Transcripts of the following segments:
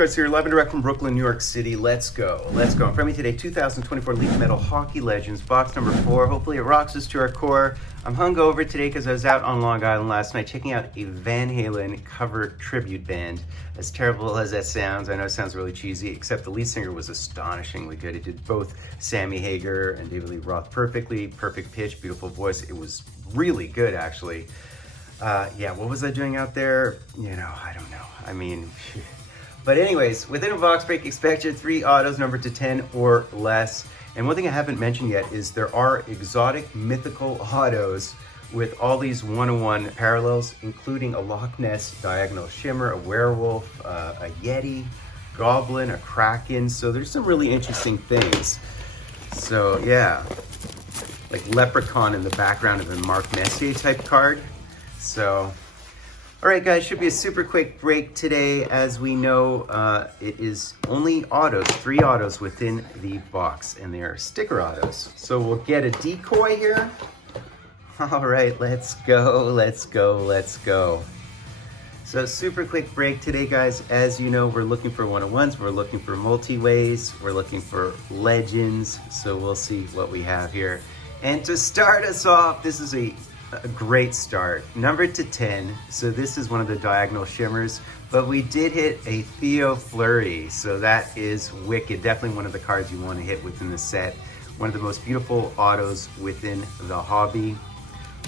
Cards here, live and direct from Brooklyn, New York City. Let's go. Let's go. In front of me today, 2024 Leaf Metal Hockey Legends, box number 4. Hopefully it rocks us to our core. I'm hungover today because I was out on Long Island last night checking out a Van Halen cover tribute band. As terrible as that sounds, I know it sounds really cheesy, except the lead singer was astonishingly good. He did both Sammy Hagar and David Lee Roth perfectly, perfect pitch, beautiful voice. It was really good, actually. Yeah, what was I doing out there? You know, I don't know. I mean, but anyways, within a box break, expect your 3 autos numbered to 10 or less. And one thing I haven't mentioned yet is there are exotic mythical autos with all these 101 parallels, including a Loch Ness Diagonal Shimmer, a werewolf, a Yeti, goblin, a kraken. So there's some really interesting things. So yeah, like Leprechaun in the background of a Mark Messier type card. So, all right, guys, should be a super quick break today. As we know, it is only autos, 3 autos within the box, and they are sticker autos. So we'll get a decoy here. All right, let's go, let's go, let's go. So super quick break today, guys. As you know, we're looking for 101s, we're looking for multi-ways, we're looking for legends. So we'll see what we have here. And to start us off, this is a great start, numbered to 10. So this is one of the Diagonal Shimmers, but we did hit a Theo Fleury, so that is wicked. Definitely one of the cards you want to hit within the set. One of the most beautiful autos within the hobby.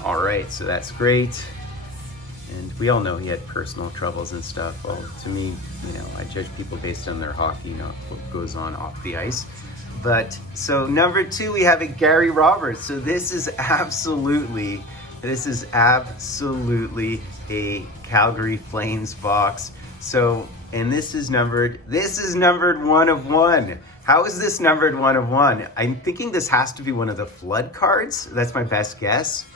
All right, so that's great. And we all know he had personal troubles and stuff. Well, to me, you know, I judge people based on their hockey, you know, what goes on off the ice. But so number 2, we have a Gary Roberts. So this is absolutely a Calgary Flames box. So, and this is numbered 1 of 1. How is this numbered 1 of 1? I'm thinking this has to be one of the Flood cards. That's my best guess,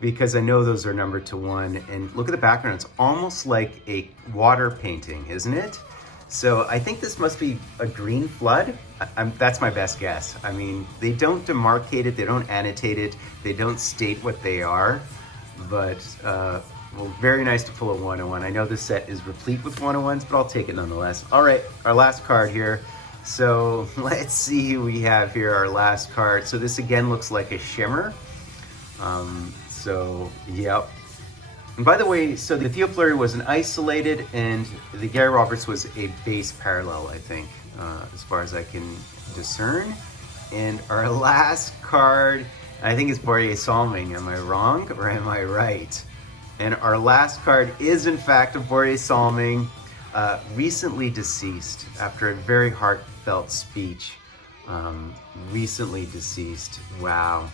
because I know those are numbered to 1. And look at the background, it's almost like a water painting, isn't it? So I think this must be a green Flood. That's my best guess. I mean, they don't demarcate it, they don't annotate it, they don't state what they are, but well, very nice to pull a 101. I know this set is replete with 101s, but I'll take it nonetheless. All right, our last card here. So let's see who we have here, our last card. So this again looks like a shimmer. So, yep. And by the way, so the Theo Fleury was an isolated, and the Gary Roberts was a base parallel, I think, as far as I can discern. And our last card, I think, is Borje Salming. Am I wrong or am I right? And our last card is, in fact, a Borje Salming, recently deceased after a very heartfelt speech. Recently deceased. Wow.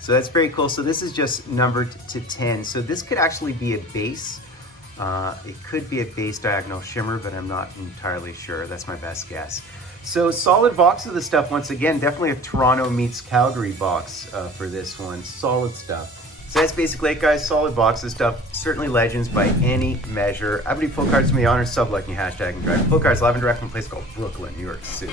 So that's very cool. So this is just numbered to 10. So this could actually be a base. It could be a base Diagonal Shimmer, but I'm not entirely sure. That's my best guess. So solid box of the stuff once again. Definitely a Toronto meets Calgary box for this one. Solid stuff. So that's basically it, guys. Solid box of stuff. Certainly legends by any measure. I believe full cards to me honor, sub liking, hashtag and drive. Full cards live and direct from a place called Brooklyn, New York City.